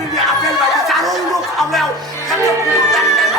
มีอาเปลไปจะรู้ลูกเอาแล้วขันจะพูดจังเลย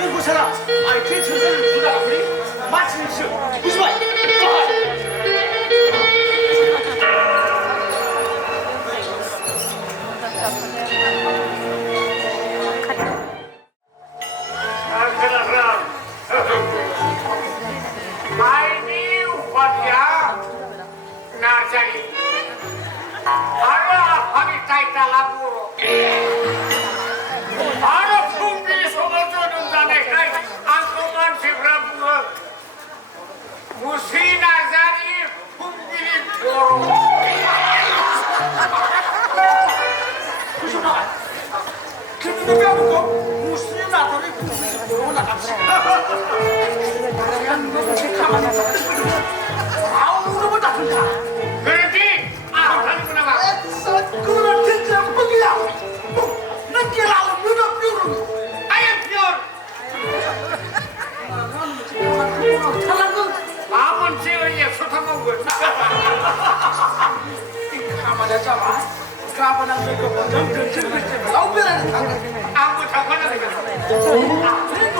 그리고 사람 아이 그 천사를 부르다가 우리 마치는 시 무슨 말? I knew what ya Nazari. Ara hagi taita laburo. Ara pungili somotono dane kai ankoman sibraburo. Musi Nazari pungili boro. 그런데 까먹고 무슨 나더니 무슨 올라갑시다. 아무도 다 좋다. 그런지 아무타는구나 봐. 그거는 진짜 뻥이야. 늦게 나온 누가 뿅. I am pure. 아무 지어에 소타 먹은 거. 가만히 잡아. 가만히 잡아. 점점 점점 나오면은 당근. 아무 상관없어. 그래도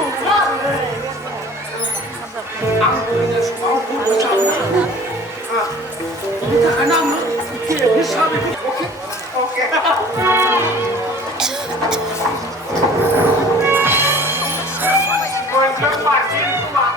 안 보이는 수고 보고 잡아. 이따가 나면 이게 사업이 오케이? 오케이. 먼저 마시는 거야.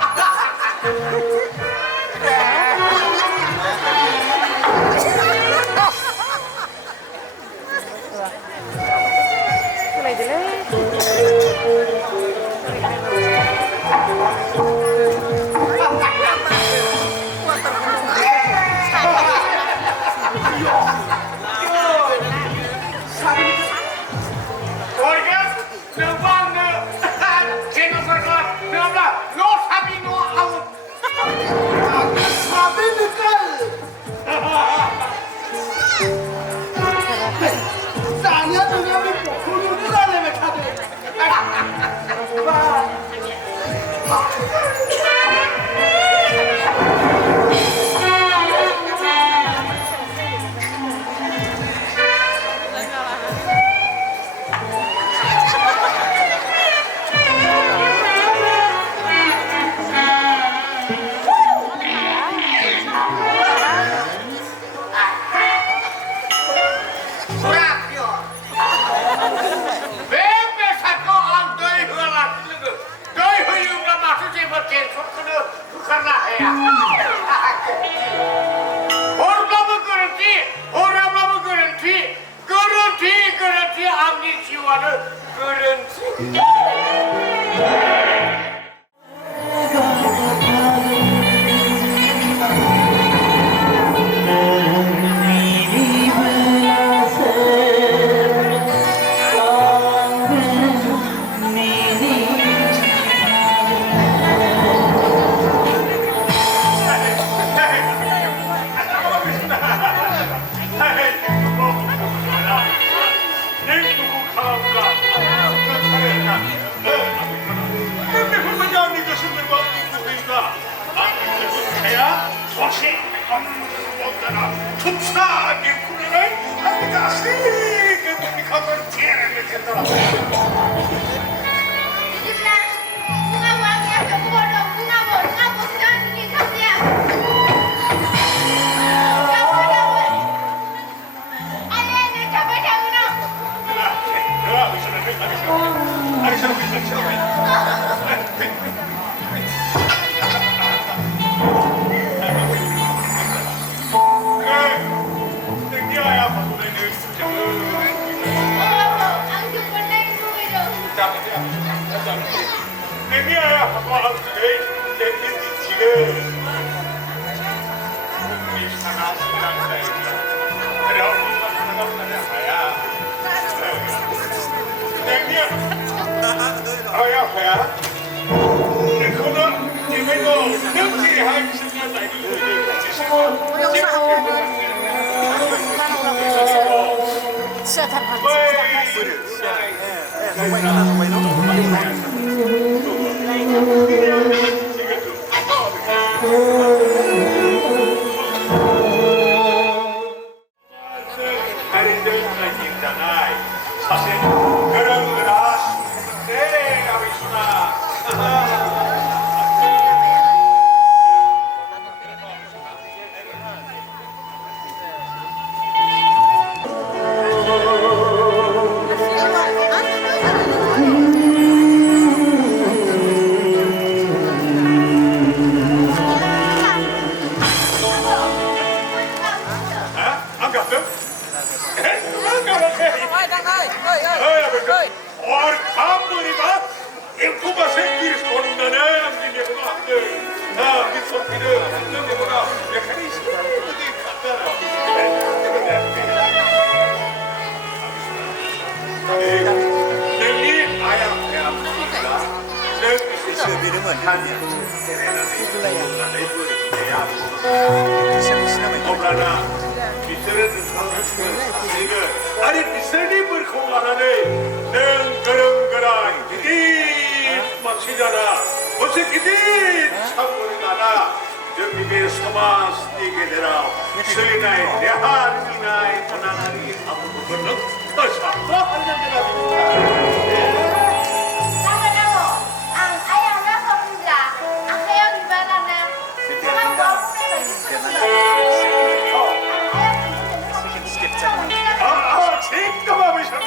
사실 그런 거라 네 아비수나 Ơi, đang ơi, ơi, ơi. और कामोरी बात एक को बस एक की सोना ने अंगिने को आते कि सोचीरे अंगिने को ना ये खाली इसकी खाता नंगी आया क्या Sir, biro mo. 어머나 비서를 아니 비서니 burखौ लानानै नों गोरों गोरा गिदिर मानसिजाना मोनसे गिदिर सावगारि लाना जोंनि बे समाजनि गेजेराव सोलिनाय देहा गिनाय अनागारि आबहावाखौ नों फोसाबना होनो गोनां 지금 와보셨나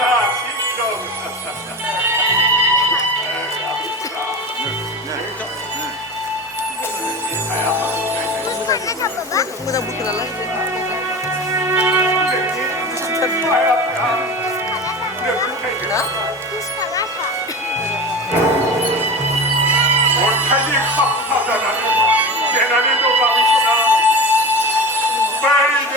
Mudah bukan lagi. 원탄이 갚아다라는 대단히 도감이구나 빨리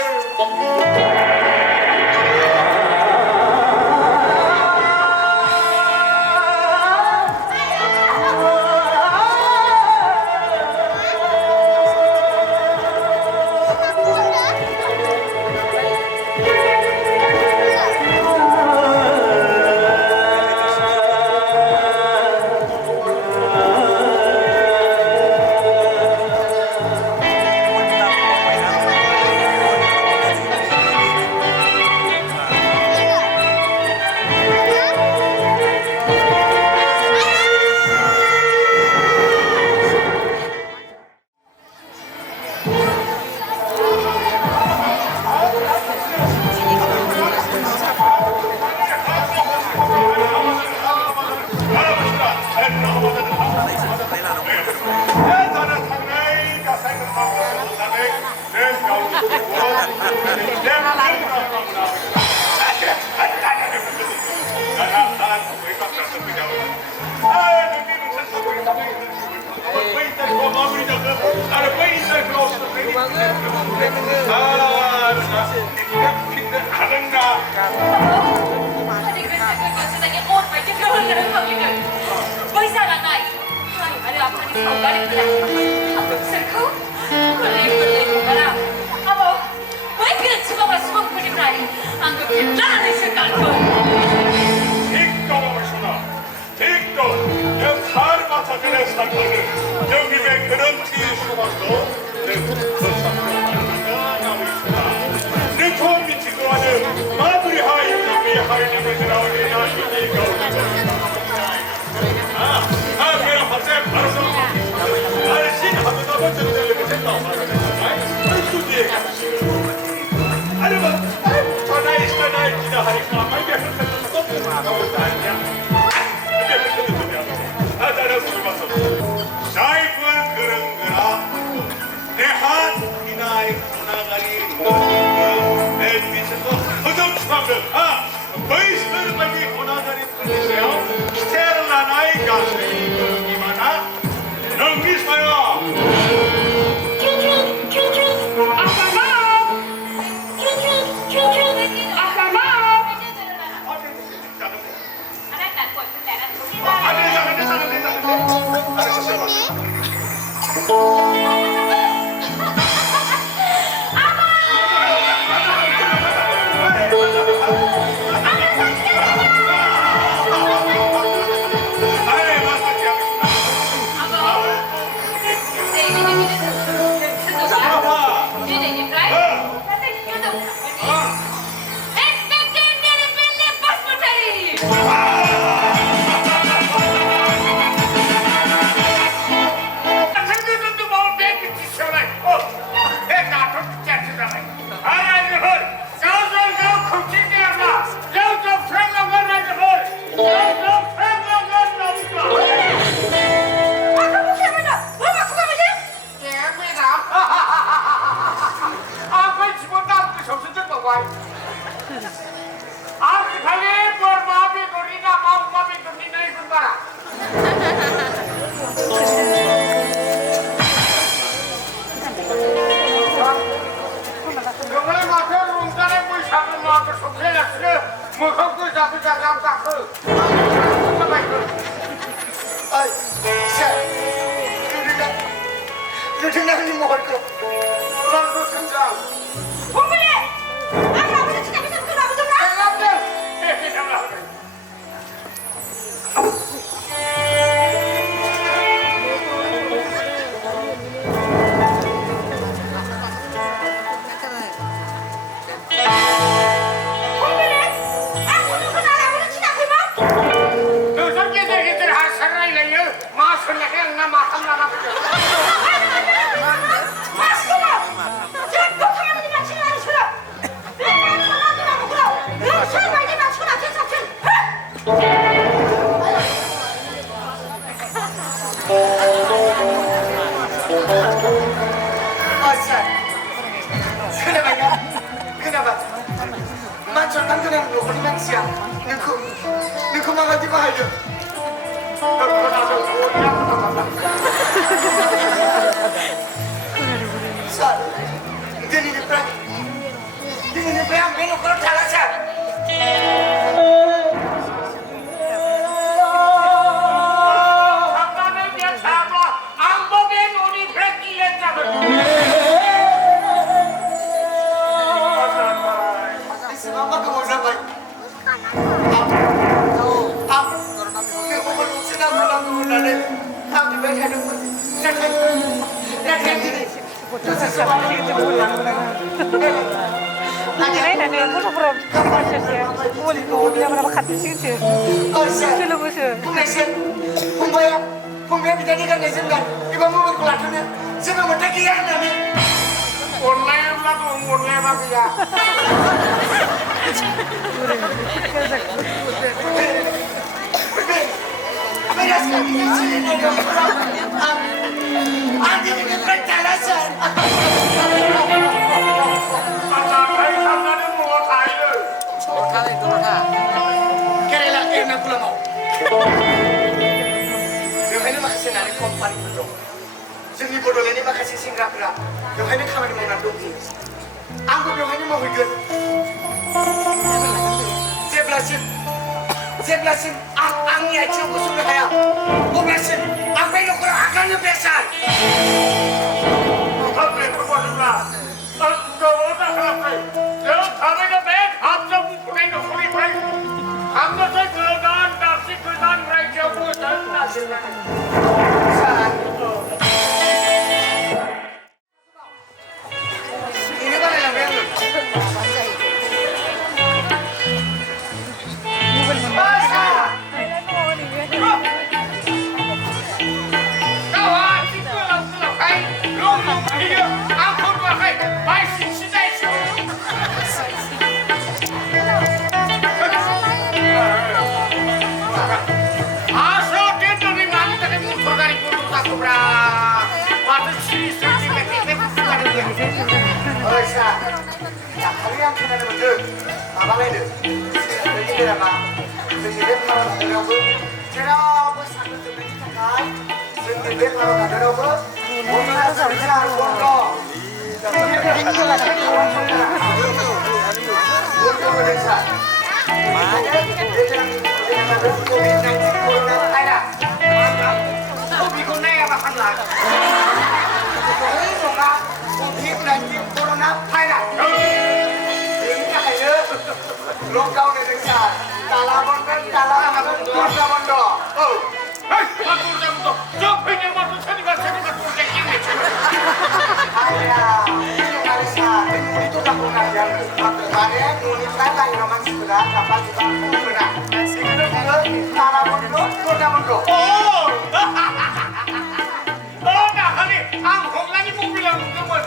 Gimana? Bye आप खाली पर माफी करी ना माफी करनी नहीं तुम्हारा जोंले माथे रुंगाने कोई सामने माथे सबसे लक्ष्य मुखम को जाते जाते आप काकू Ay, siya. Lutin na ni mohon ko. Lalu senjang Bumili! Ano ba sa sinabi sa mga ito na? Elap deh elap deh Bumili! Ako nung kanala mo na sinabi mo? Dosa kita hasil lagi masuk lagi enggak makan lama Mas ko mo! Diyan ko kaya mo di ba sinabi sila? Bumili ko lang din ako ko! Yung siya ba di ba sila? Diyan sa akin! Ay, siya. Kenapa ya? Kenapa? Macam kan kena mohon ni manusia. Nuku mama di mana aja? Siya. Ini ni perang. Ini ni perang. Menu kalau jalan siya. Sampai dia sama ambo ben uni berarti ya jago Isi mama kamu sampai. Yang mohon usia pulang ke mana ni? Kau di mana ni? Nanti ini. Terus sesuatu itu pulang. Ay, puro-puro kapasya siya. Uli ko, hindi naman makatisin siya. Oh, siya. Sila mo siya. Pumesin. Pumaya kita ni kan nesin kan. Iba mo berkelakar ni. Siapa mau tak kira ni? online lagu online lagi ya Beres kan kita sini ni kan. Adi ni berjalasan. Sampai sampai mau tayar Kerana nak pulang mau. Yang ini makasih nari kompani betul. Sini bodoh ini makasih Singapura. Yang ini kami mau nak dukti. Aku yang ini mau hidup. Sebelasin, angin aja aku sudah kaya. Belasin, apa yang kau akan lepasan? Sampai berbuatlah Enggak usah selesai Jangan sampai lebih Hamza bukan itu kuli baik Hamza saya keledaan Taksi keledaan Raja buatan Nasi Ini kan yang benar. Kawan itu langsung hai Lu dia Aku bahai Baik sisi saya Asal dia dari mana tadi muncul dari kudu aku berak Waktu sisi Oh, sah. Tak kalian kena betul. Apa lagi? Ini dia apa? Ini kalau ada apa? Cerah apa sangat sebenarnya kan? Ini kalau ada apa? Orang besar bondo. Bondo besar. Lokal ni besar. Dalam bondo. Oh. Hei, aku udah betul Jumpa yang masuk sini Saya betul ini Ayah, Alisa, itu tak pernah yang kemarin nulis saya roman sebelah, apa juga benar. Itu cara bondo. Oh, oh, nah kali, angkong lagi mau bilang teman.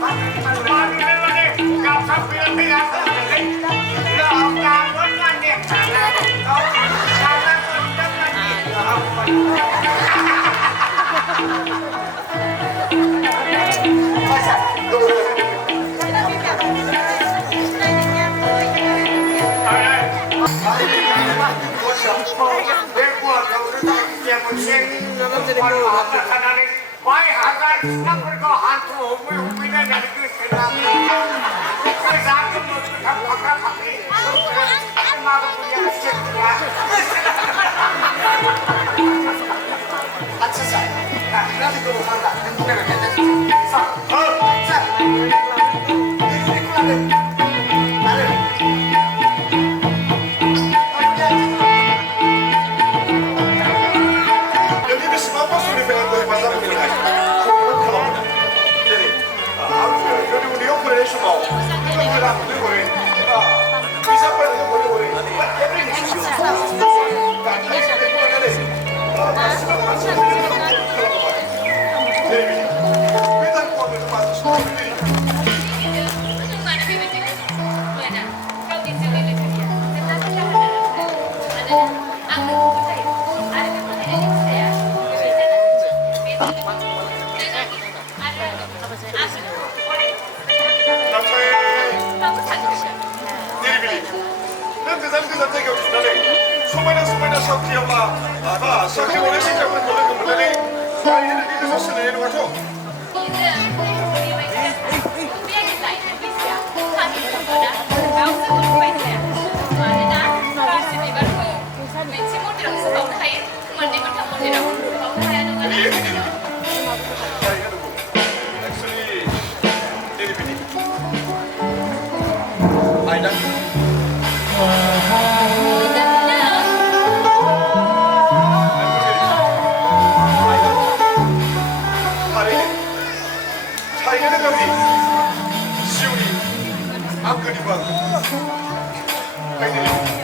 Madu lagi, nggak sampai bilang lagi. Nggak kangen lagi, karena konten lagi. Masa, 나타나는 마이 하간 나쁘고 한투 후비는 나는 그 생각 그 사람 뭐 바깥 밖에 엄마가 그냥 새끼야 아차차. 야, 나도 그거 한다. 행복해라. 자, 자. 나를. 여기 몇 시간 버스를 배웠더니 바다를 내려가시고 그렇구나. 네. 아무튼 여기 우리 옆으로 내시고 이거 다 그리고 비상발 이거 버리고 Hãy subscribe cho kênh Ghiền Mì Gõ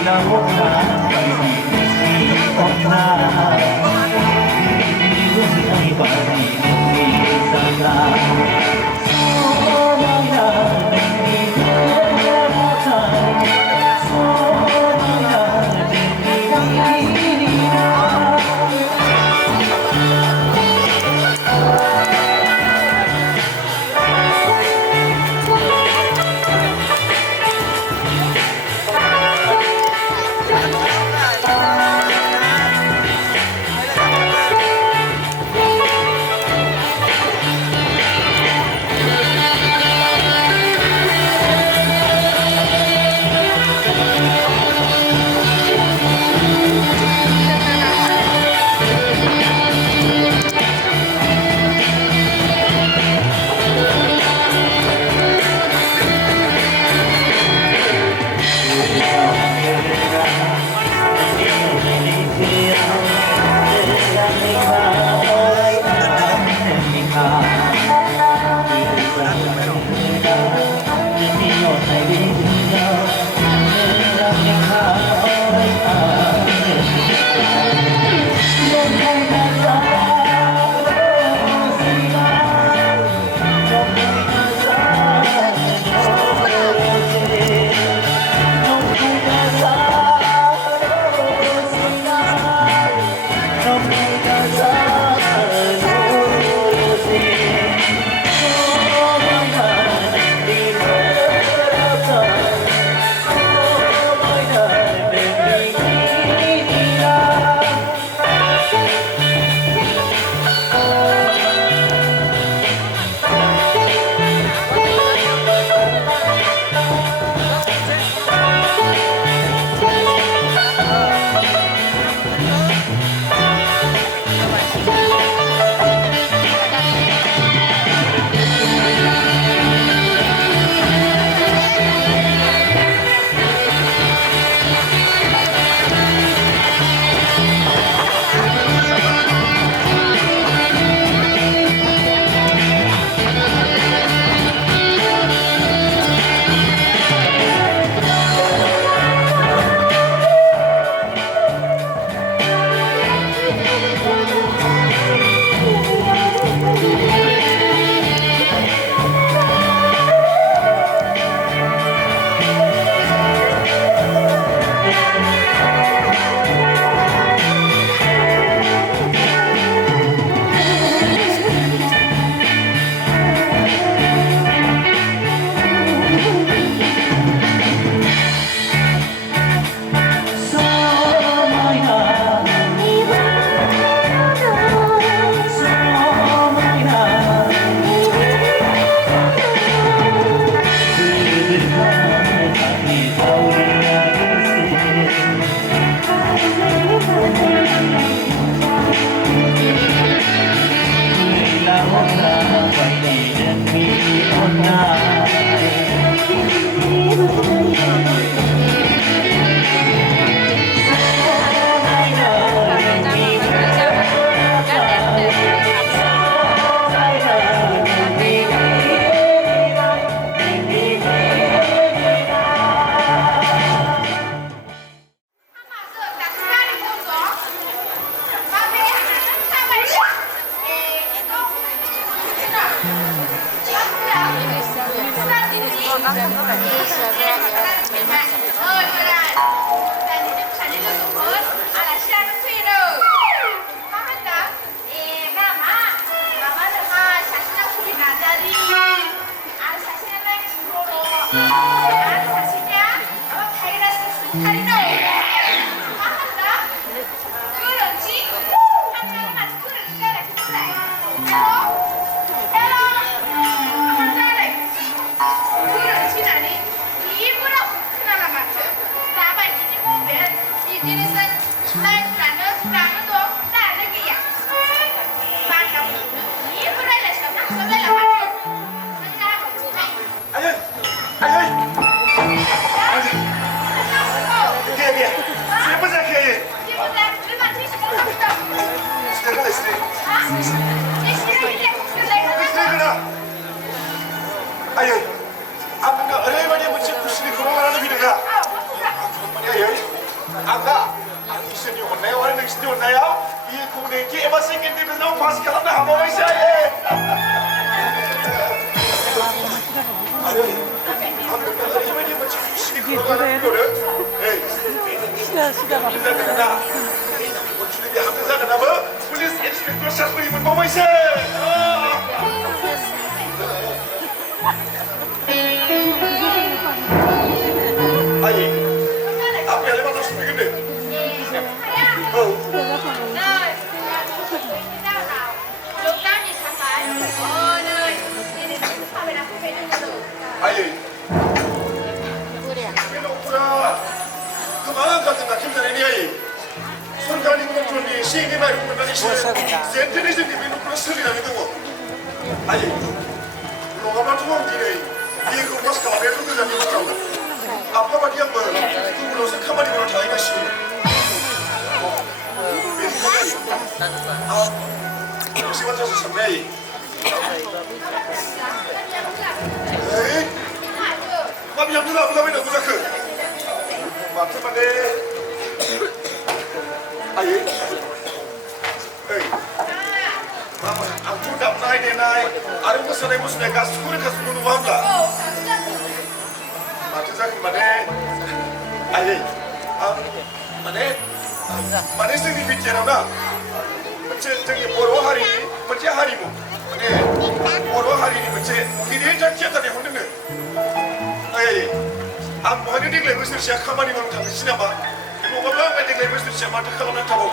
để không bỏ lỡ 다리도 다 한다. 그렇지. 한 명만 그렇게 잘해. 해로 잘해. 그렇지 나니 이브라 하나 맞춰. 나만 이제 보면 이제는 날 나는 또 다른 게야. 맞아. 이브라 내서 그걸로 맞춰. 아니 이게 세번째 기회 시작을 했으니 그러나 아니 아무가 어레만이 문제 부시니 그만하는 비는가 아니야 아까 이신이 온나요 와는 넥스트 온나요 이 공대기 에바 생긴데 너무 바스카한다 한번 있어야 아니 아무가 어레만이 문제 부시니 그만하는 거를 에이 시다 봐. Polis inspektor Syazmi membawa saya. Aye, apa yang lepas tu begini? Oh, aye. Kalau pura kemana kata nak kita ini aye? 손가락이 kontrol이 시행이 많이 끝나기 싫어요. 센트리즘 님이 놓고 소리가 믿는 거. 아니, 너가 맞은 건 뒤에 이 공부가 가만히 두고 자기 못하고. 아빠가 뒤한 거 그걸로서 가만히 걸어 자기가 씨. 혹시 맞아서 선배. 에이, 맘이 없나 보다 보이는 구자크. 맞지만네. 아예, 에이, aku dah naik deh naik. Ada musuh naik musuh naik gas kuda gas kuda mau tak? Macam saya mana? Aye, mana sendiri bicara na? Macam jadi Poro hari ni, macam hari mu. Poro hari ni macam kini jangan kita ni hunde ni. Aye, am mana ni lagi mesti siapa kamari orang tak sini apa? Ibu bapa macam lagi mesti siapa tak kalau nak tahu.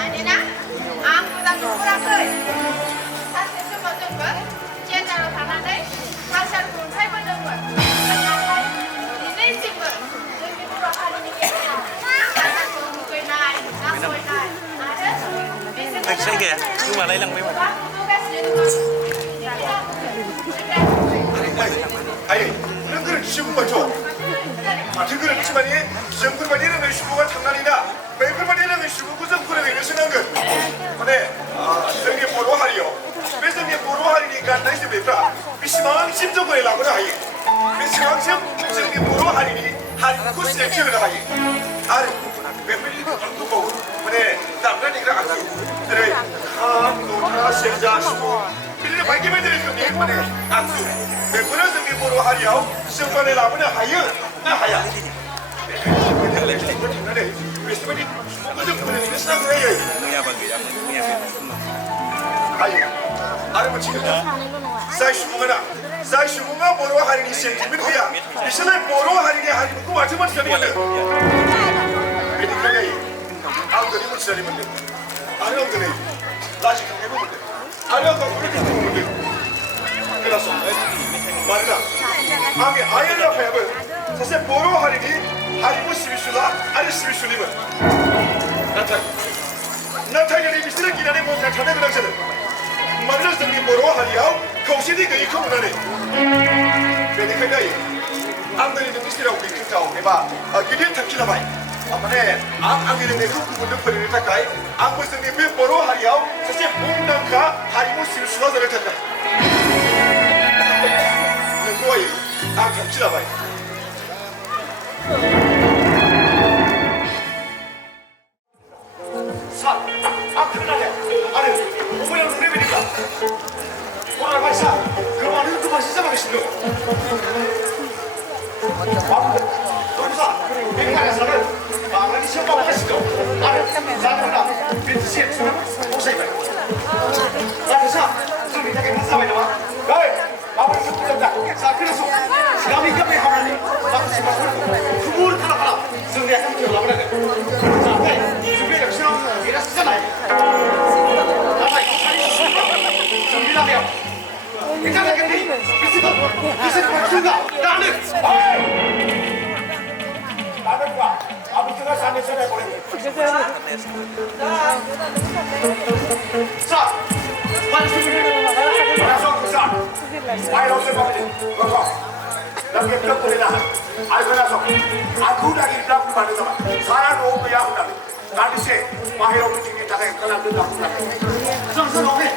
아니나 아무나 누구라고 사실 좀 어떤 거 제자로 당하네 사실 돈 살고 있는 거 이제 지금 여기 보러 가는 게 사실 돈 그걸 나이 나고이 나이 알았어 Anh kìa, nhưng mà lấy lăng mấy mà. 아니, 이런 거를 지금 맞죠? 같은 거를 했지만이 정글만 이름의 슈퍼가 장난이나 매글만 이름의 슈퍼 구성구를 내려서는 것. 근데 저기 보러 하리요. 그래서 이 보러 하리니까 나이스 베프라. 비시망 심정을 하고나 하이. 비시망 심 저기 보러 하리니 한 구스에 키우나 하이. 아래 베프리 누구? 근데 남자니까 안 돼. 그래. 노타 세자 슈퍼. 빌리 밝히면 되는 거 내보내. 안 돼. 베프라 저기 보러 하리요. 심판에 나보나 하이. 나 하야. Saya semua Poro hari ini sentimen dia. Misalnya Poro hari ini hari itu macam-macam dari mana? Ini kaya ini. Aku dari mana dari mana? Ada orang dari lagi kaya mana? Ada orang dari mana? Kenapa? Mana? Kami ayah apa ya? Saya Poro hari ini hari itu sibisulah, ada sibisuliman. Nanti yang misalnya kita ni mau nak cakap dengan siapa? Mana sendiri Poro hari itu kau sendiri kau ikut mana ni? Jadi kaya ini. Anda ni misalnya aku ikut tahu, ni bah, kita tak kira baik. Amane, ang ini aku kumpul pergi takai. Aku sendiri Poro hari itu saya bundang ka hari itu sibisulah jadi takai. Nengoi, ang tak kira baik. 사, 큰일나네. 아니, 어머니는 우리 비니까. 오늘 발사, 그럼 안에서 그만 시작하기 싫어. 동사, 백만에서는 망하기 시험하고 하시죠. 아니, 나는 빈티시에 주는 옷이다. 자, 그래서 좀 이따가 인사하면 나와. 어이, 마무리 좀 부탁다. 자, 그래서 정말 그런가? 나는 봐. 아무튼가 사는 전에 보내. 자, 말씀 자, 많이 없을 거거든. 그거. 남게 뼈뿌리나 알고 나서 아쿠라기 라고 말해서 사람 오고 야구다. 나한테 마히로 붙이기 자세 그냥 된다. 선수 오케이.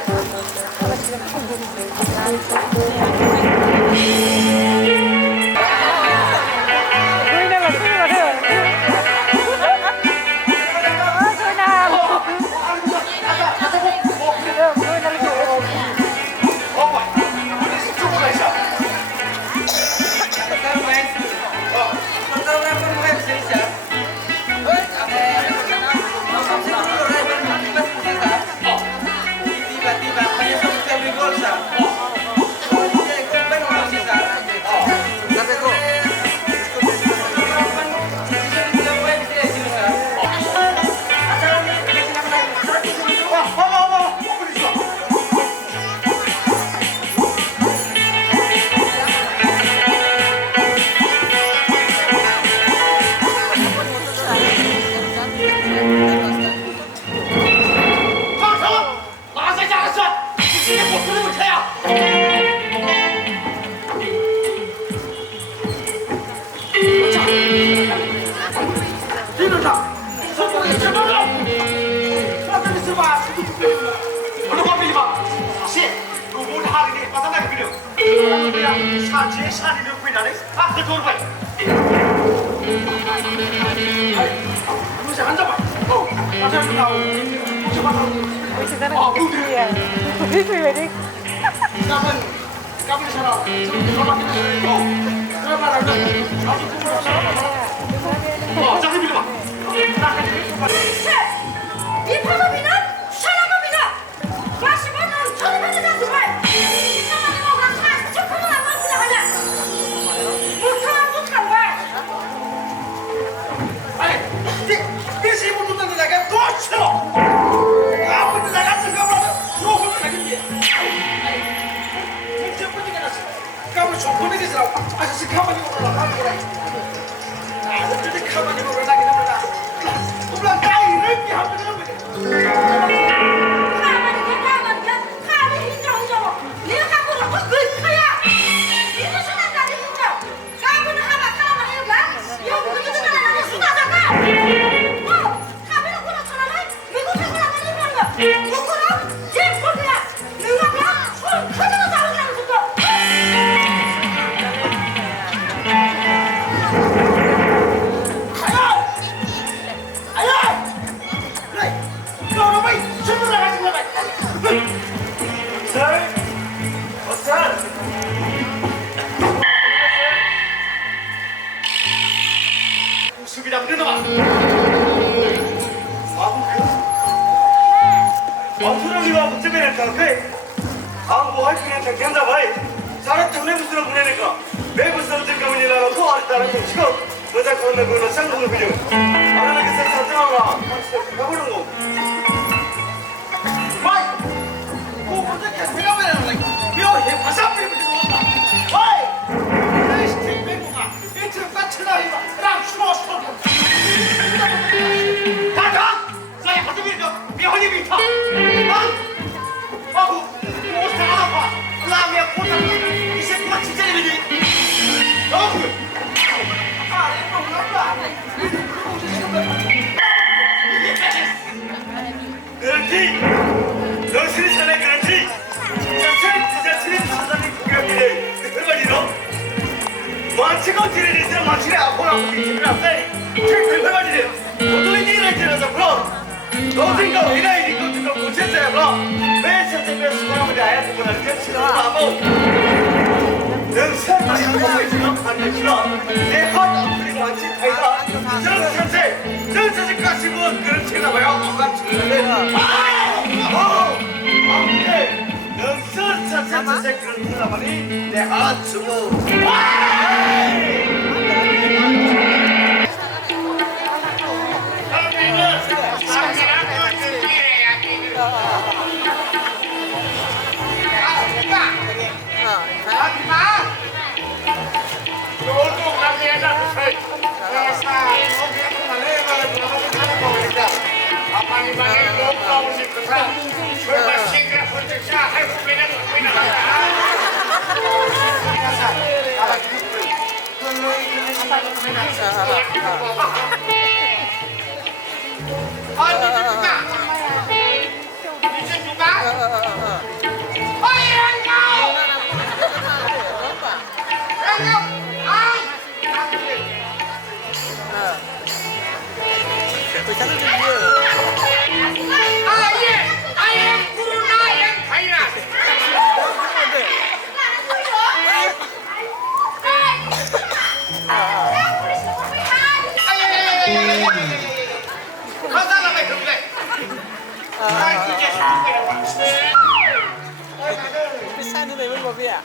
Bisa nih memang babe ya.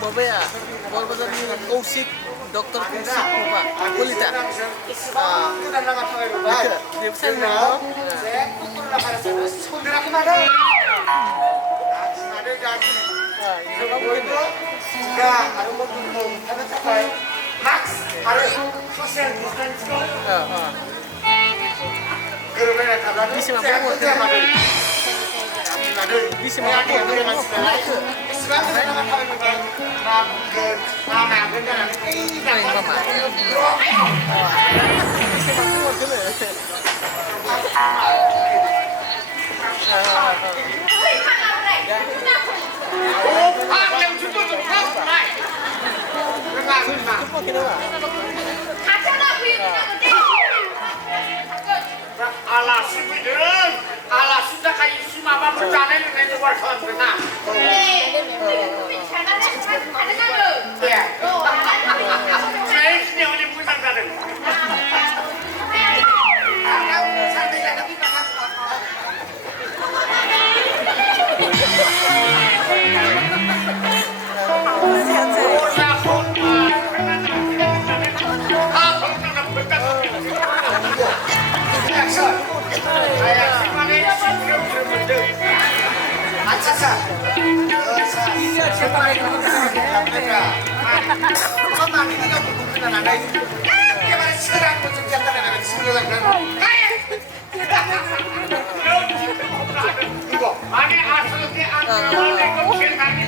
Babe ya. Babe tadi Kausik, dokter Kausik Pak. Boleh tak? Dia bisa nih. Max, harus social distancing. 그러면 가다가 Bisa mampu. Bisa ala sibideun, ala sudah kayak si mama berjalan dengan luar sana. Ya. Saya ini oleh pusat kader. Mana asalnya anda kecil kami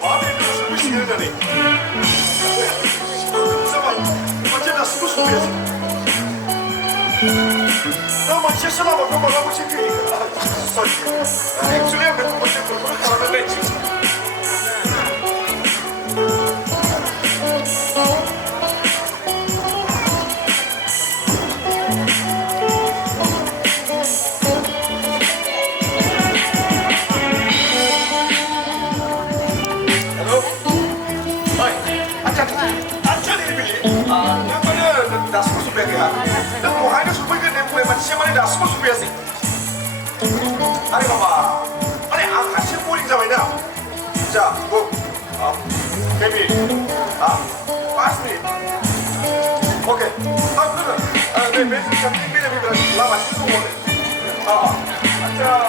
마음에 들어서 무시되다니. 잠깐만, 어째 나 쓰고 싶어야지. 나 먼저 쓰라고 그만 하고 싶으니까. 액츄얼리 몇 번째 그걸 하는데 지금. 아니 봐봐 아니 같이 볼링 잡아야 자 뭐 데뷔 파스미 오케이 그러면 내 매주 참 준비를 해보라 라마 시도 보내 자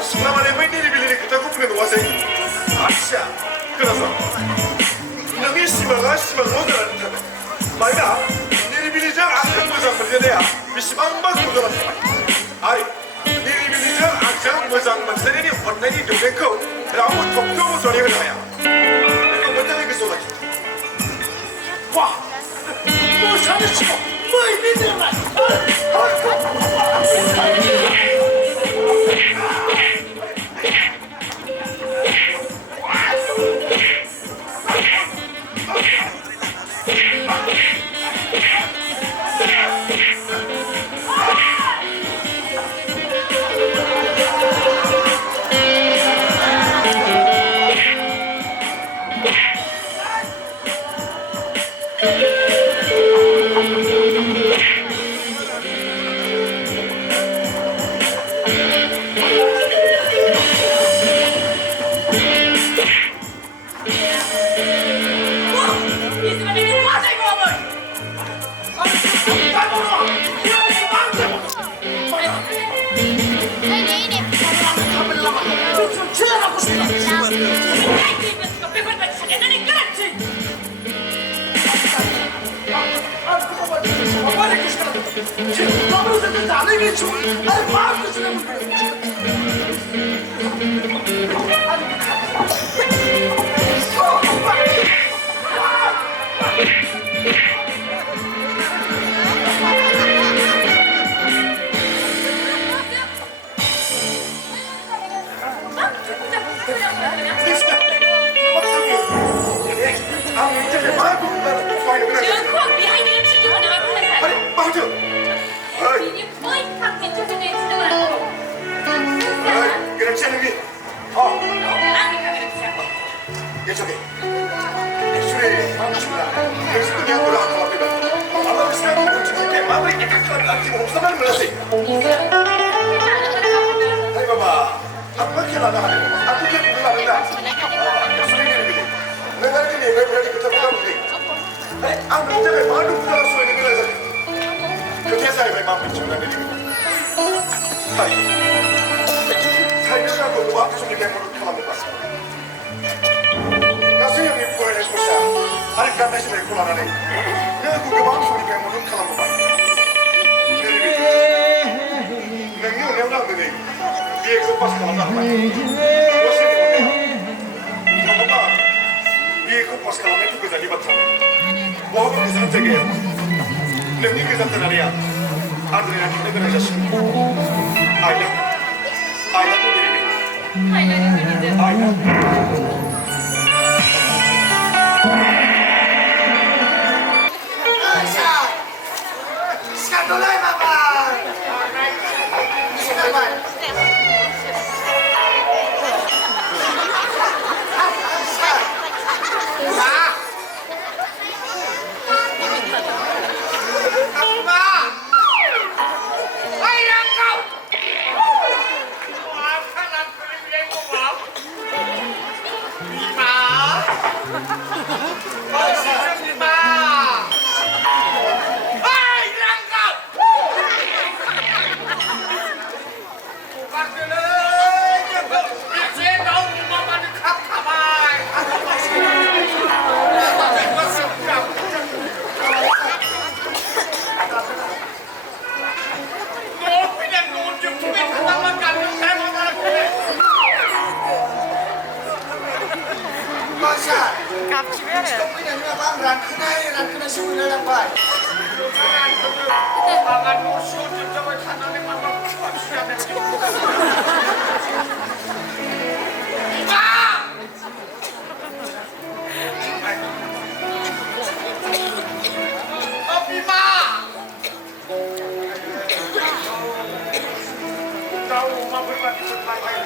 시간만에 웬일이 빌리니 그딴 거 보내도 와서 아씨야 그래서 너희 씨마가 오더라는 타면 말이다 니리 빌리장 악장 무장 문제내야 미시방방 도전한다 아이 니리 빌리장 악장 무장 문제내니 원내니 도den코 라고 톡톡 소리가 나야 내가 원장이 그 소리지 와 뭐 사는치고 뭐 이리들만 이마 어시좀 마 아이 랑가 고각들은 이제 너무 많이 캄캄하이 너 그냥 논좀 두개 하나만 갖는 사람하나 그래 Masa, กลับชีวิตเลย kau punya memang rangkana sebulan apa? Makan musuh di Jawa Tengah ini memang sudah Bima! Tahu mau berbagi sebagai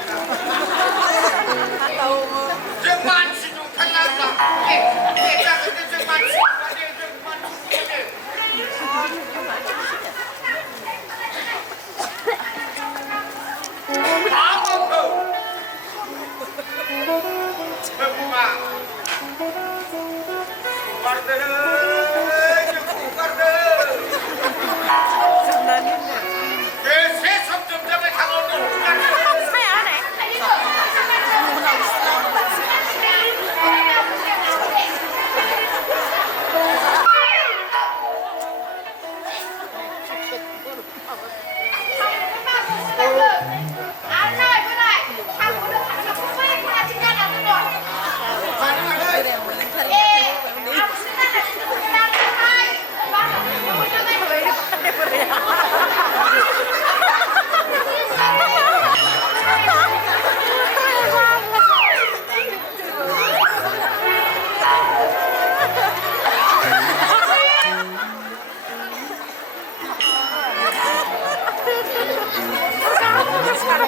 Jangan sidung kenapa? Jangan jangan Apa kau? Bima. Karde, karde. Saya sebelum sampai kamu tu.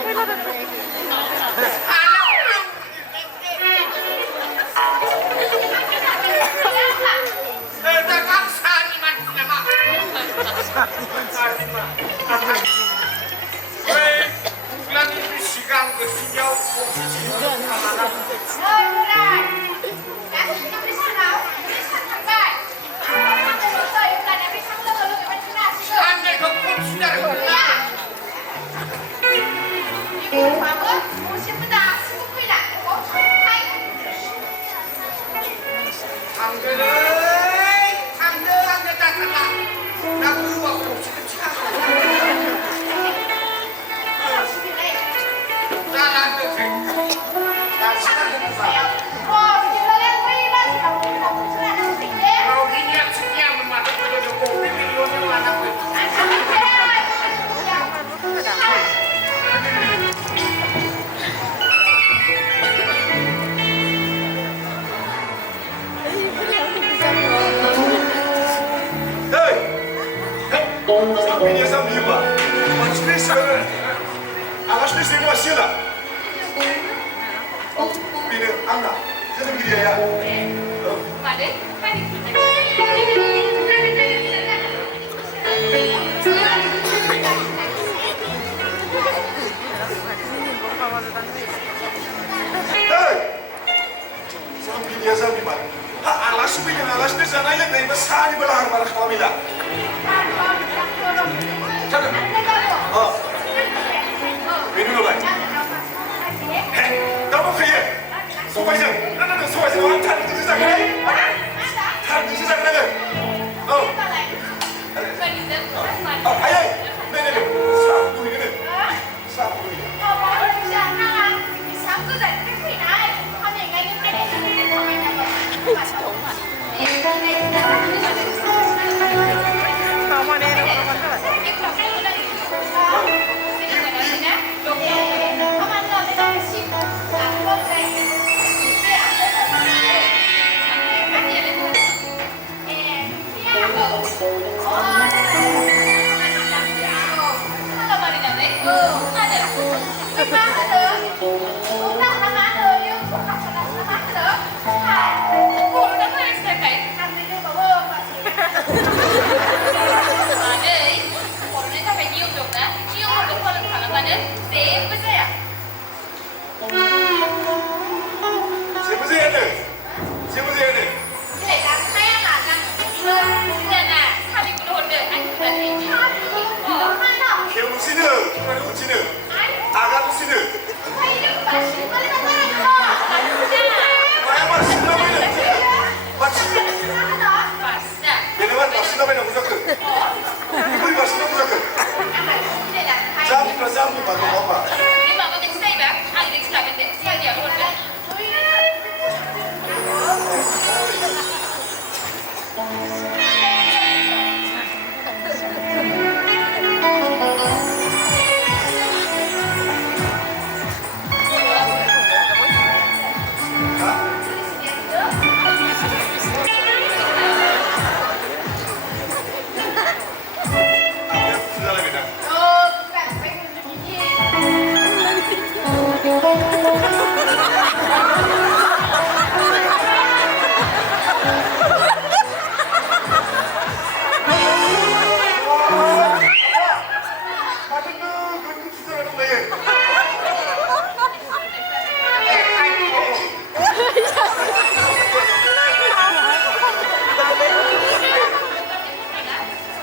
ไม่เอาไหน Sampai sampai apa? Macam sekarang, alas ni semua sila. Bina, anak, saya pergi dia ya. Hei, sampai dia sampai mana? Alas punya alas ni sana yang naik besar di belakang malah kami lah. Minum lagi. Hei, kamu kaya? Supaya, nak supaya orang cari di sana kan? Cari di sana kan? Oh, ayah, ni, sapu ini, sapu ini. 받는 거 봐. Đi vào con tính xây bác, ai định trả cái tiền xây điểm luôn đấy. 무슨 사람이다. Bạn phải làm gì? 맞은 그 무슨 사람인데?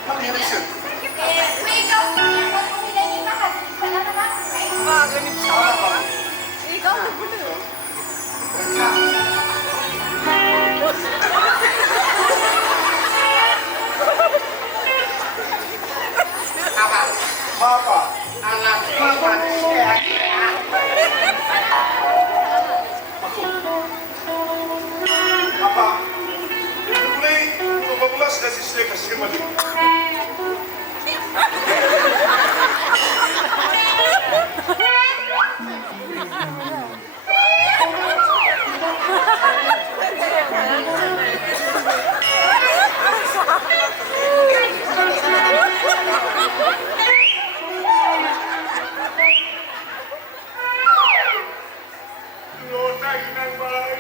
황혜민 Huy không? Con đi đây nhưng bác hẳn phải làm cho bác. Ba cái niệm sao? Ikaw na po na. Papa. Anak Papa Papa. Mulai pemula sudah siswa kasih kembali. Lota inang baik.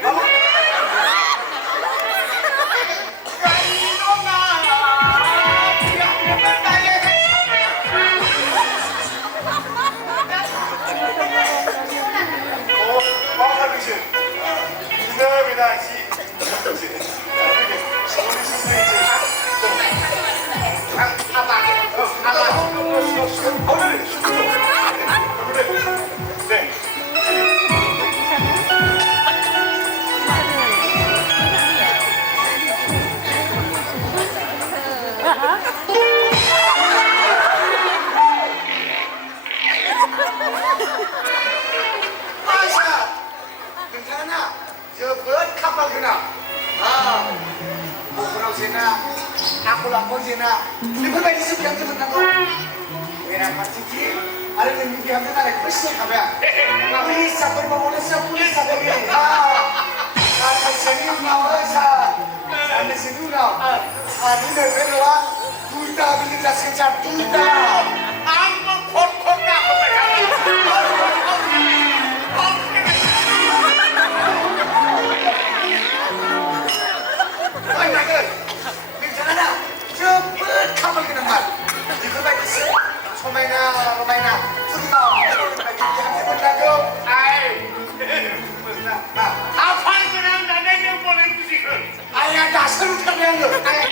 괜찮아. 저 kapal kena. Bukan sena, aku lapor sena. Lihat tadi sekian tu tentang kau. Mereka pasti ada yang mimpi hamil ada kesnya kabar. Tapi sabar bawa pulis sabar dia. Ada seni nawa sa, ada seni nawa. Ada ni berdoa. Tuita beli jas kejar tuita. Amma kot nak 괜찮아. cepet kapal kena mal. Lihat tadi se. Romaina, sudah. Jangan berlagu. Apa yang anda yang boleh bersihkan? Ayah dasar kalian lo. Ayah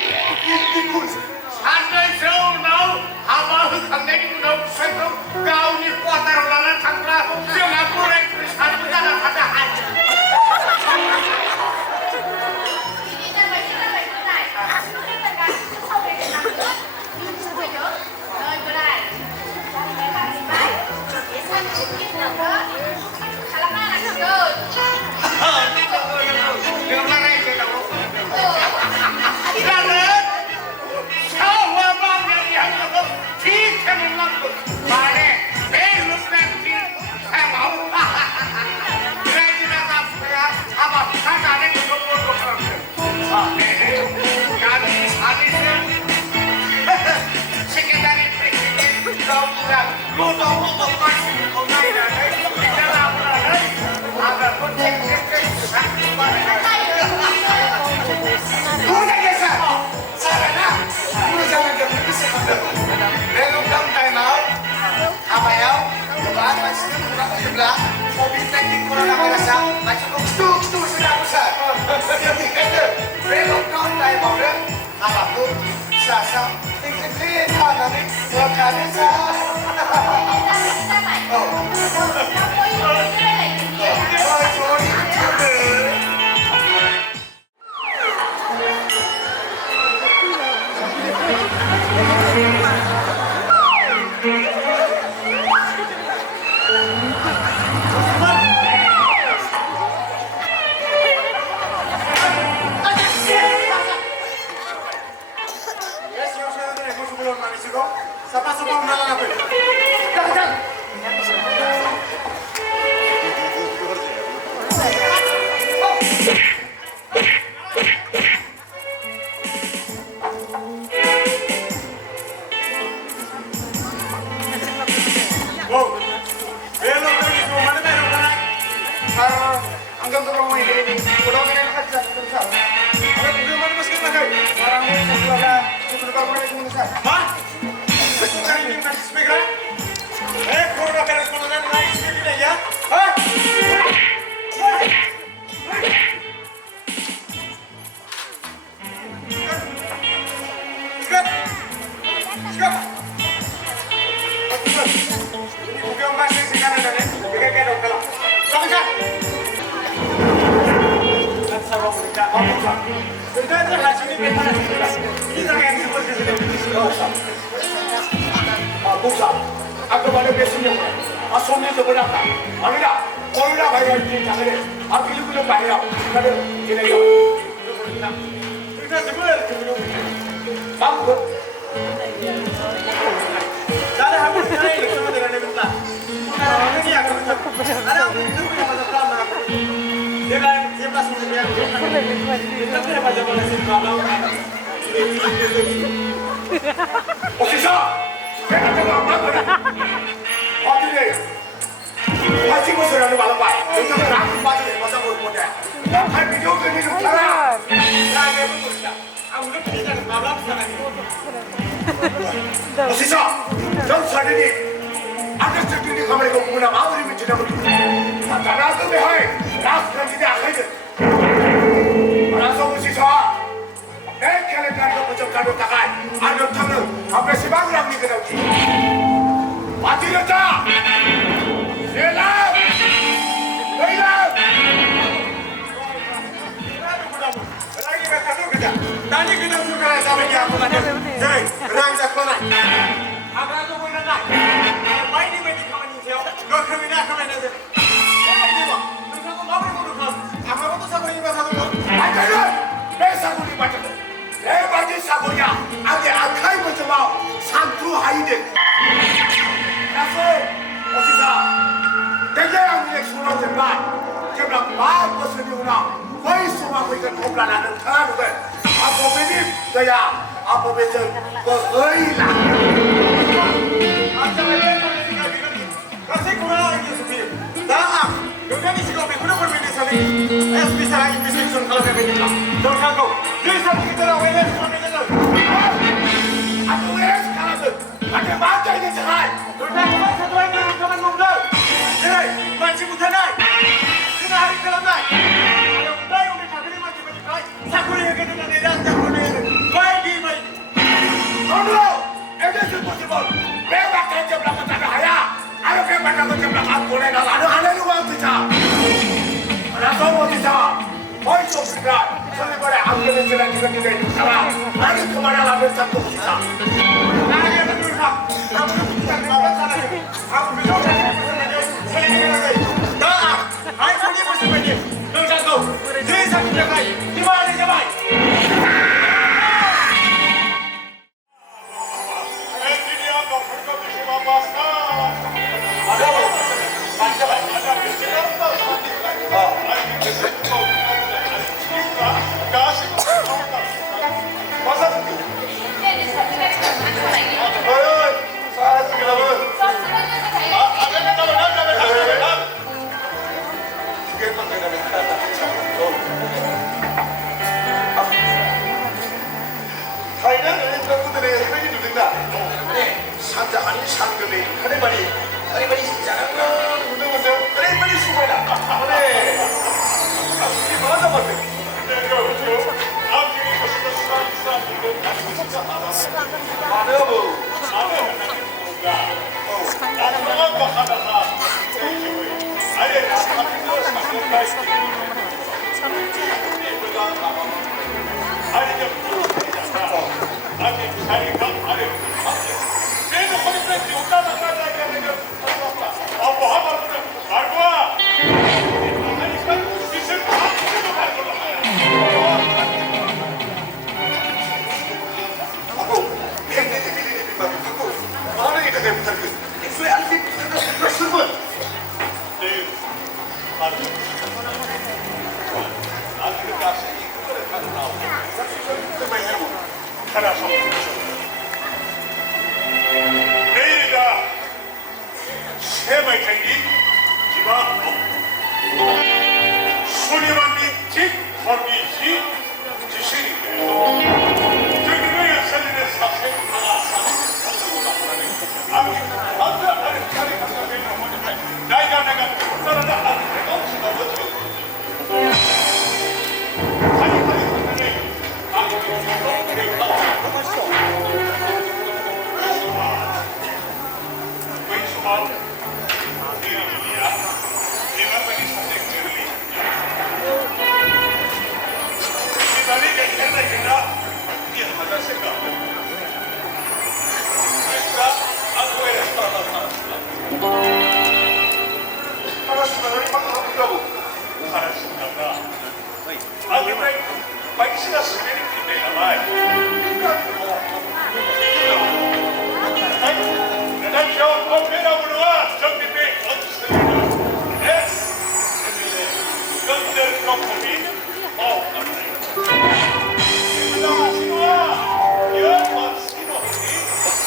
ikut. Anda jauh now, apa hukangnya itu now sesuatu kau ni kuatar lana tangla jangan boleh bersihkan jangan ada aja. Đi ra mấy cái này cái này. Cái này không phải để làm nữa. Nhưng không phải nhớ. Rồi bữa này. Cái bạn gì đấy? Để sang cái kia nào đó. Khả năng là được rồi. Yang mana yang kita tahu? Jangan. Semua bang yang itu kita mengambil. Mana? Belum nanti saya mau. Kira-kira apa? Kata ada yang berbuat. Kami habisnya sekretari presiden kau pulang. Lu tahu masih kau naik dari dalam dari. Agar penting sakit pada. Udah biasa. Sarana. Udah jangan jadi sekolah. Belum time out. Apa ya? Coba masih kurang sebelah. Mobil tanki corona merasa macam stuk sudah besar. Jadi kata belum time out. Apa pun sasa. Tinggi tanah ni sekali sah. Oh. orang ini orang yang akan jadi besar. Orang bagaimana masih kena kai? Orang ini sesuatu itu kalau orang itu besar. Hah? Sekarang ini masih speaker? Corona virus corona naik speaker ya? Hah? Sikap. Sikap. Ini bukan masih sekarang ada nih. Bukan kayak dokter. Kamu sama mereka apa? Sudah hasilnya kita kita yang seperti ini. Busa, aku pada besoknya, asomnya sebenarnya, anda, kalau dah bayar ini jangan, aku juga bayar, kalau ini ya, Kita sebenarnya kamu, Ada habis naik sama dengan Nemta. Ini akan ada itu punya masa pertama. Dia kan dia pas mulia. Kita punya masa pertama sih kalau Osisa, saya nak cakap apa ni? Apa ni? Pasti kau sudah ada balap. Kita nak pasti masa bermuda. Hai video ni tu cara. saya pun sudah. Aku nak kita balap sana ni. Osisa, jom sana ni. Ada satu ni kamera kau guna apa ni macam mana? Karena tu behai, ras nanti dia akan. Rasa Osisa. Kalian kau macam kado takai. Ada tangan. Apa sebab orang ni kena uji? Mati dah. Selam. Selam. Lagi mereka tu kerja. Tadi kita suka sama dia aku nak. Jadi, kerang saya kena. Apa tu pun nak. Mai ni mesti kau ni siapa? Kau kami nak kami nak. Ini apa? Mereka tu apa pun nak. Apa tu sama ni masa tu. Ajaran. Besar pun macam tu. Lepas ni sabunya, ada akai macam mau. Santu haide. Nasi, Osisa. Kerja yang ni suruh jembat. Jembat bapak sendiri orang. Kau semua kau ikan kumpulan anak tangan tu. Apa bini gaya? Apa betul? Kau hilang. Macam mana kau ni kau ni? Kasih kurang lagi sedikit. Dah, kau ni sikap berguna berbeza sekali. SP saya investigation kalau saya beri lah. Jangan kau. Dia sama kita lah, wala sama kita lah. Aku sekarang tu. Ada macam ini cakap. Sudah kau satu hari ni kawan muda. Jadi, macam muda naik. Sina hari kalau naik. Kalau muda yang mereka beri macam naik. Sakuri yang kita nak lihat, sakuri yang baik di baik. Tunggu. Ini impossible. Memang kerja belakang tak ada haya. Ada memang kerja belakang boleh dah. Ada luar kita. Ada semua kita. Kau itu sudah. Daripada angin yang sedang kita itu salah. Lari kemana lagi satu kita. Lagi yang betul tak. Kamu kita di mana sana? Aku besok saya selesai lagi. Dah, hai kau ni mesti pergi. Jangan kau. Jadi sakit lagi. Di mana dia baik? 내일이다. 새 말탱이 기바. 손이 허미시 지신인데요. 저희들의 역사인의 사세 하나 아버지 아까 아는 자리 갖다 대는 어머니가 나이가 내가 살아나 하는 데가 없이가 어떻게 아니 왼수만 이름이야 이만큼이 선생님이 이만이 괜찮아 이게 하나 생각 그러니까 안고에 하나씩 막 하고 하나씩 나가 아 근데 당신아 스멜이 내가 말 난 어페라 부르와 정비배 어디서냐 에스 건들 거품이 신호와 연원 신호들이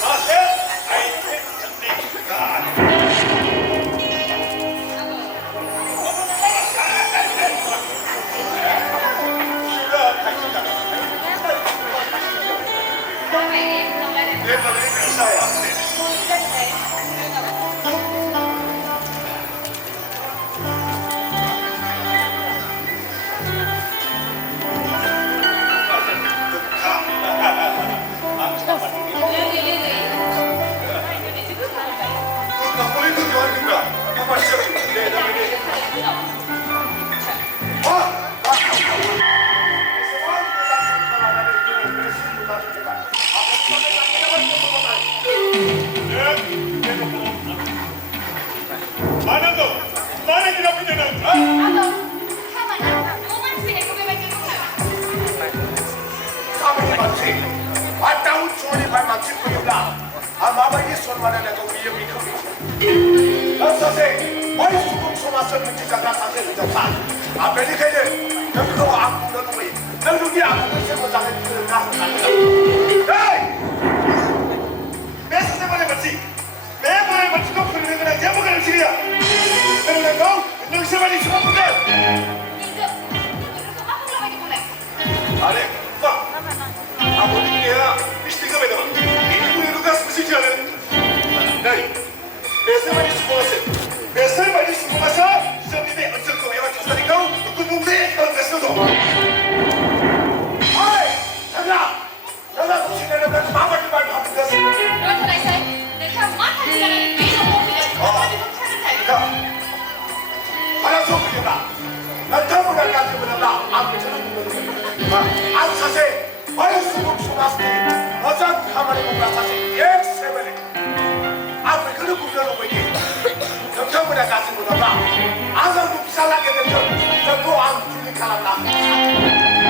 맛에 아이템 전대기가 내 머리를 감사해요. 왔다운 주원이 발맞춘 거였다. 마마이 손만에 내가 위험이 커비. 역사생 머리 수공 소마서 문지자가 사실 늦었다. 아메리카에 여기도 아무런 놈이 너누기 아무런 세모장을 들었다. 에이! 내 선생만에 맞지? 내 머리에 맞추고 풀리는 거랑 제목을 지리야. 그러는 거 능세만이 죽었거든. 아래 꽉 아버지야 미스티가 매다가 이분이 가슴 쓰지 않은 나이 몇 살만이 죽어갔어 몇 살만이 죽어가서 시험님의 어쩔 거야 자살이가 그 몸에 건갔어도 아이 잠깐 여자 무신이라는 건 마마리 말도 안 듣겠어 알아서 그려라 난 더블을 가지고는 아무처럼 안 사세 얼수록 소나스티 어장 가만히 뭔가 사세 엑세벨리 아무리 그런 구별로 보이니 정청문에 가진 거다 안성도 비살나게 되면 전부 안 풀리카란다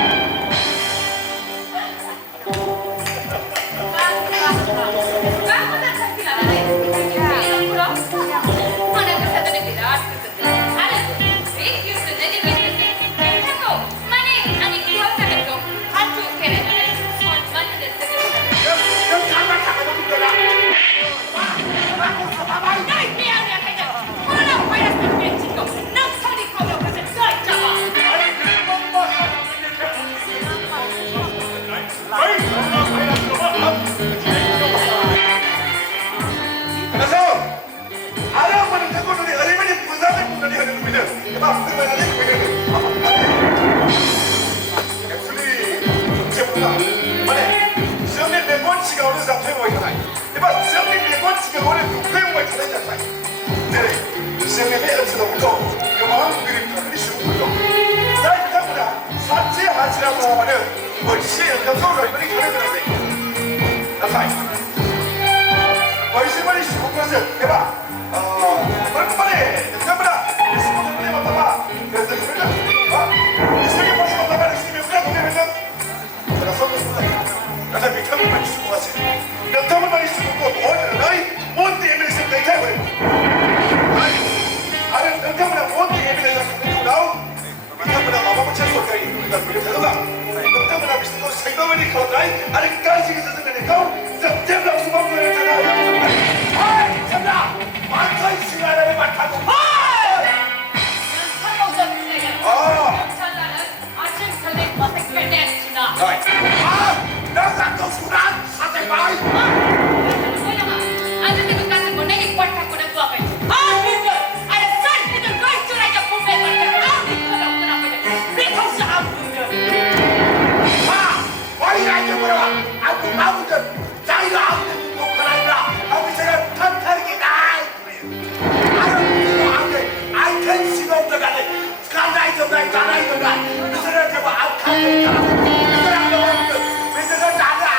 나가 이거다. 미스를 대고 악하게 미스를 안 먹었는데 미스를 나가.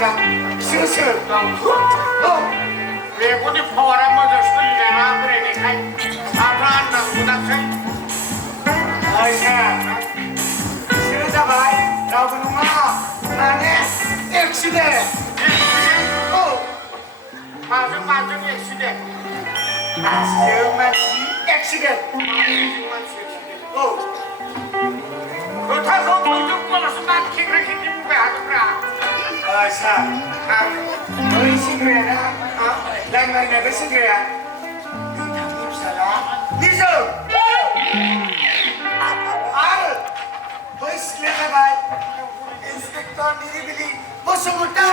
그냥 슬슬 외국이 포화라 먼저 소리내라 그래 내가 사람 나보다 아이사 슬자바이 라고누마 나네 엑시데 맞은 액시대 정말지 엑시데 그렇다고 동정 몰라서 많게 그렇게 기분 왜 하더라 아이사 너희 친구야 난 내가 친구야 니좀 al pois levar inspector diribili posso multare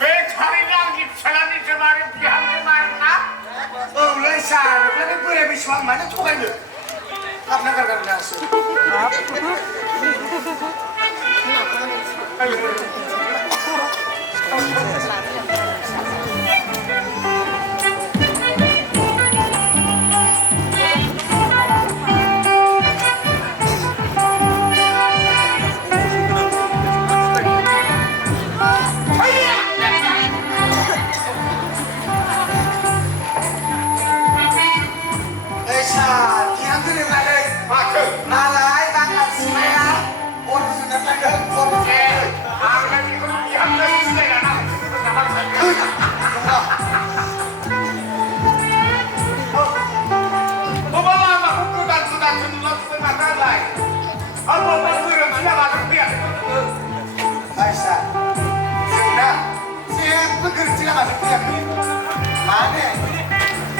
왜 자리랑 입사람이 저 말을 비하게 말나? oleh sar kan boleh bisa mana tu kan apa nak kena nasi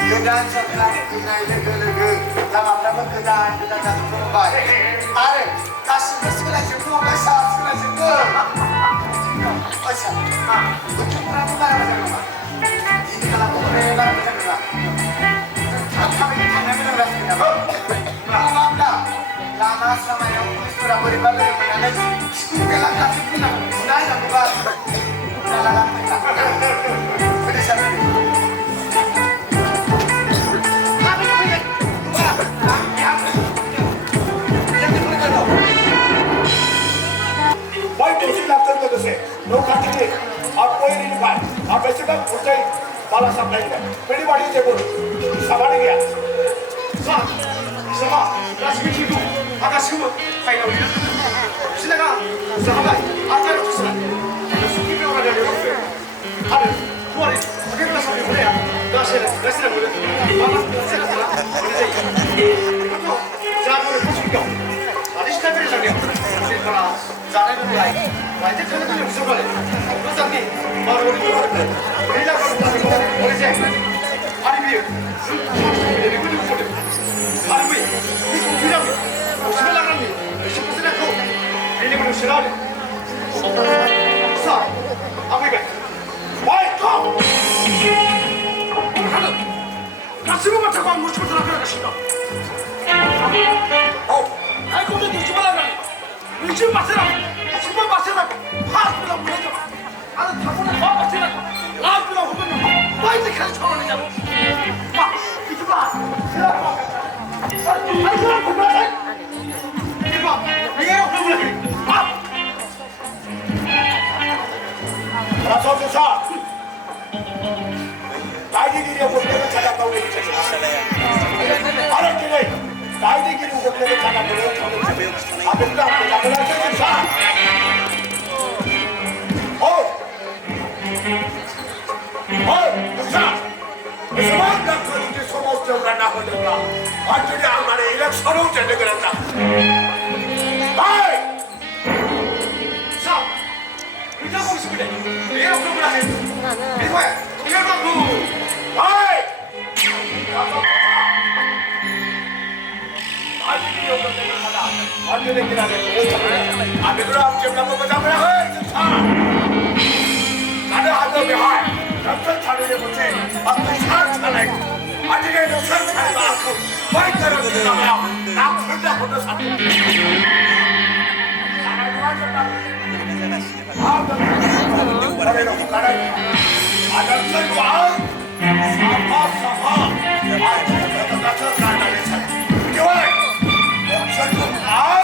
Kedan setelah tunai lega-lega lama berapa kedan jatuh kembali. Are kasih sekolah jemput kasar sekolah jemput. Ocha, untuk berapa macam mana? Ini kalau boleh berapa macam mana? Kami ini kami nak berapa macam mana? Lama dah, lama selama yang sudah beribadah mana lagi? Sekolah kami pun sudah yang buat. Dalam kita. Sudah sampai. Why do you not tell me no country? Apa ini bukan? Apa sih kan percaya malah sampai ini. Beri balik je pun, sabar dia. Sama, kasih itu, agak semua, kayak apa? Silakan, sahabat, ajar tu sana. Suki orang ada di rumah. Ada, keluar, pergi ke sana boleh ya? Kasih boleh. Mana, kasih sana, boleh je. Jangan boleh masuk kau. Ada siapa yang sana? Sekarang. जाने को बुलाए राइट खाने के लिए विषय बोले बस अभी और वो नहीं बोलते पहला बार बोलते हैं बोले जाए आरी भी ये भी कुछ बोले आरी भी इसको फिर आगे उसमें लग रहा है इसको कुछ ना को ये भी उसे लाओ सर अभी बैठ भाई कम खाना कासिम मत को मुझको तरह कर रखिएगा ओ आई को तो मुझको लग रहा है मुझे मासेरा सुबह मासेरा हाथ में लग जाओ अरे थापुना बाप मासेरा लाभ में हो गया भाई से खेल छोड़ने जाओ वाह इतना तेरा अरे भाई को घुमा है ये बाप ये घुमा है बाप रासो से सा गाड़ी गिरी वो तेरे चला पाऊंगे अरे के नहीं गाड़ी गिरी वो तेरे चला पाऊंगे अब इतना बोला के सा Semangat kerja semua jangan nak berdoa. Ajar dia amare ilak seru jadi kerana. Baik. Sah. Kita pun sebenarnya. Dia pun berani. Ini, dia mampu. Baik. Ajar dia orang yang ada. Ajar dia kena ada. Abi berapa jam nak macam mana? Sah. Ada behar. Doktor cari muncul, aku cari. Adik ni doktor cari aku. Baik terus kita mau. Nak sudah sudah satu. Ada dua juta. Ada doktor cari. Ada semua. Sama. Ada doktor cari. Jawab. Doktor cari.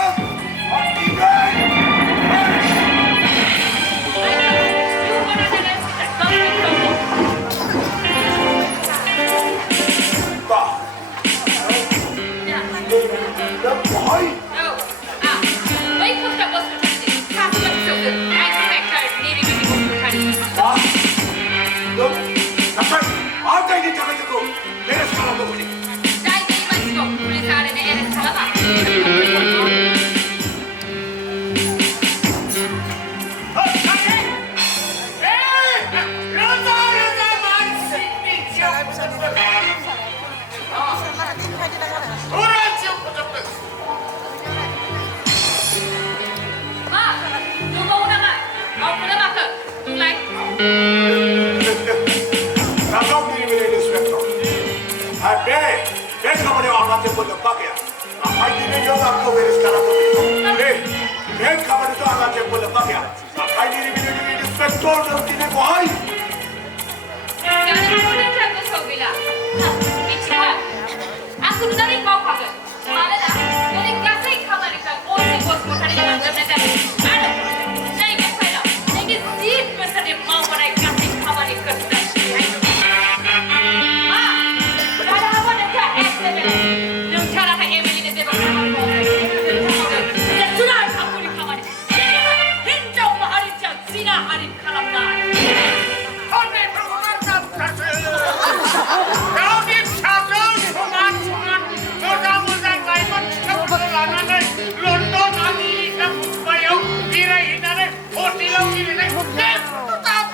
angate boleh pakai. Apa ini juga kau beres sekarang begitu. Nih kabar itu angate boleh pakai. Apa ini ini inspektor dan ini boy. Jangan kemudian jago sobila. Bicara. Aku dari kau kaget. Mana dah? Dari kasih kamar itu, bos motor itu macam mana? Ada. Saya ingat saya. Saya ingat sih masa dia mau menaik kasih kamar itu. Ada apa nak SML? Yang cara nak Emily ni sebab apa? Dan sudah aku di kamar. Hindau mahari jam sina hari kalam dah. Kami berumah kau di sana cuman mudah-mudahan laiman kebetulan London Amerika bayau kira ini hotel ini tetap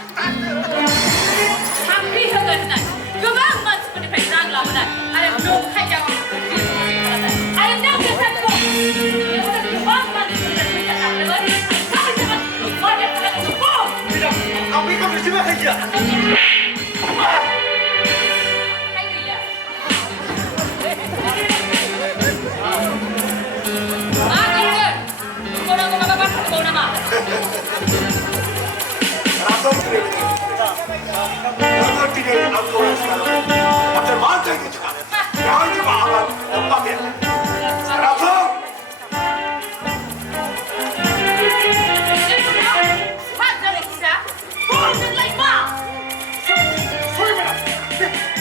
Happy haganan. Gubang mas seperti pegang lawan. Ada belum kaya. Ada nak kesan ko. Gubang mas seperti pegang lawan. Kau jangan ada pegang ko. Kami kau bersama saja. Rasul tidak. Rasul tidak aku sekarang. Macam mana ini juga? Yang juga aman apa ya? Rasul.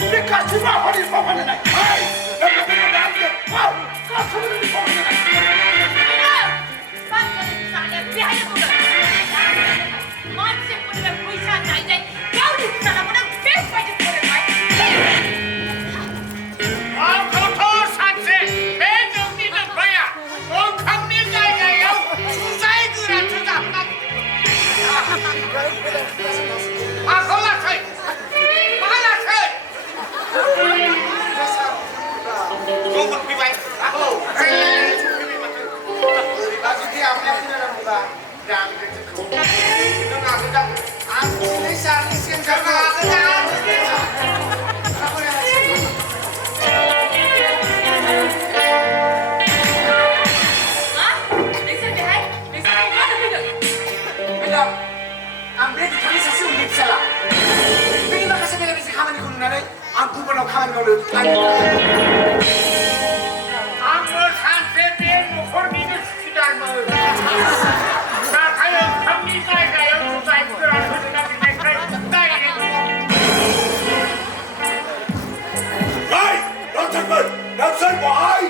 Dikasih apa di bawah mana? Hai, lepas nanti. Wow, kasih di bawah mana? Bagi dia apa yang tidak nampak dan itu nggak sedang aku ini sarnis yang jaga aku yang bilang ambil di kami sesi unik salah ini maka saya bisa kaman ikut nane aku mau kaman kalau Aku sampai dia mukor minus sekitar mau. Nah, kalau kami saya susah kurang sudah dimakai. Hai, dokter boy, dokter boy.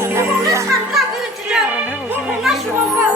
我们参加这个节目，我们那时候。